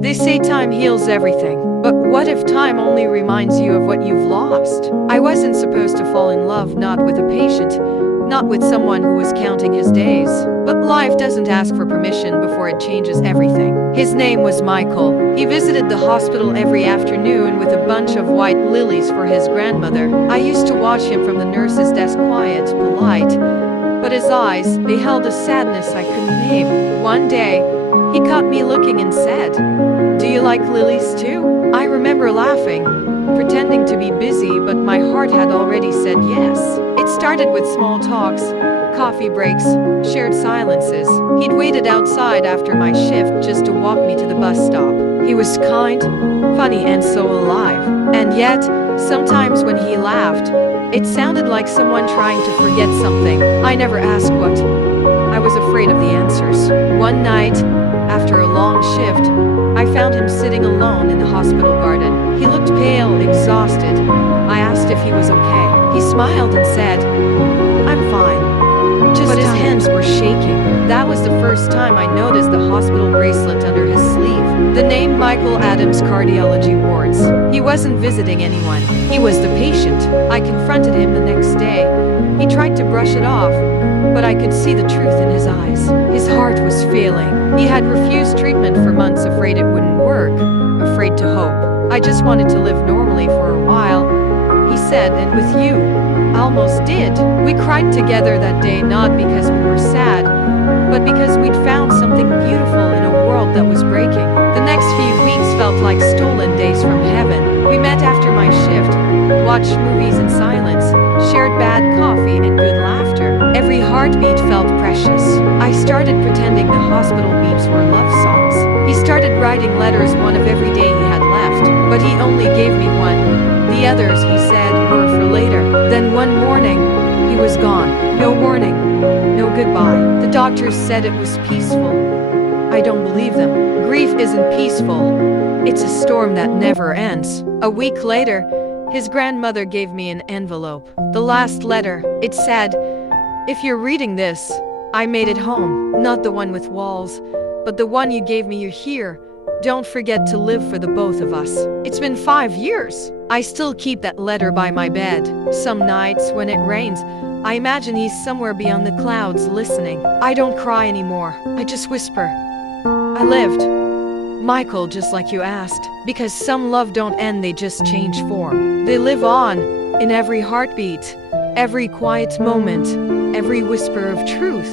They say time heals everything, but what if time only reminds you of what you've lost? I wasn't supposed to fall in love, not with a patient, not with someone who was counting his days. But life doesn't ask for permission before it changes everything. His name was Michael. He visited the hospital every afternoon with a bunch of white lilies for his grandmother. I used to watch him from the nurse's desk, quiet, polite, but his eyes, they held a sadness I couldn't name. One day, he caught me looking and said, "Do you like lilies too?" I remember laughing, pretending to be busy, but my heart had already said yes. It started with small talks, coffee breaks, shared silences. He'd waited outside after my shift just to walk me to the bus stop. He was kind, funny, and so alive. And yet, sometimes when he laughed, it sounded like someone trying to forget something. I never asked what. I was afraid of the answers. One night, after a long shift, I found him sitting alone in the hospital garden. He looked pale, exhausted. I asked if he was okay. He smiled and said, "I'm fine." But his hands were shaking. That was the first time I noticed the hospital bracelet under his sleeve. The name Michael Adams, cardiology wards. He wasn't visiting anyone. He was the patient. I confronted him the next day. He tried to brush it off, but I could see the truth in his eyes. His heart was failing. He had refused treatment for months, afraid it wouldn't work, afraid to hope. "I just wanted to live normally for a while," he said, "and with you, I almost did." We cried together that day, not because we were sad, but because we'd found something beautiful in a world that was breaking. The next few weeks felt like stolen days from heaven. We met after my shift, watched movies in silence, shared bad coffee and good laughter. Every heartbeat felt precious. I started pretending the hospital beeps were love songs. He started writing letters, one of every day he had left, but he only gave me one. The others, he said, were for later. Then one morning, he was gone. No warning, no goodbye. The doctors said it was peaceful. I don't believe them. Grief isn't peaceful. It's a storm that never ends. A week later, his grandmother gave me an envelope. The last letter, it said, "If you're reading this, I made it home. Not the one with walls, but the one you gave me. You're here. Don't forget to live for the both of us." It's been 5 years. I still keep that letter by my bed. Some nights when it rains, I imagine he's somewhere beyond the clouds listening. I don't cry anymore. I just whisper, "I lived." Michael, just like you asked, because some love don't end, they just change form. They live on, in every heartbeat, every quiet moment, every whisper of truth.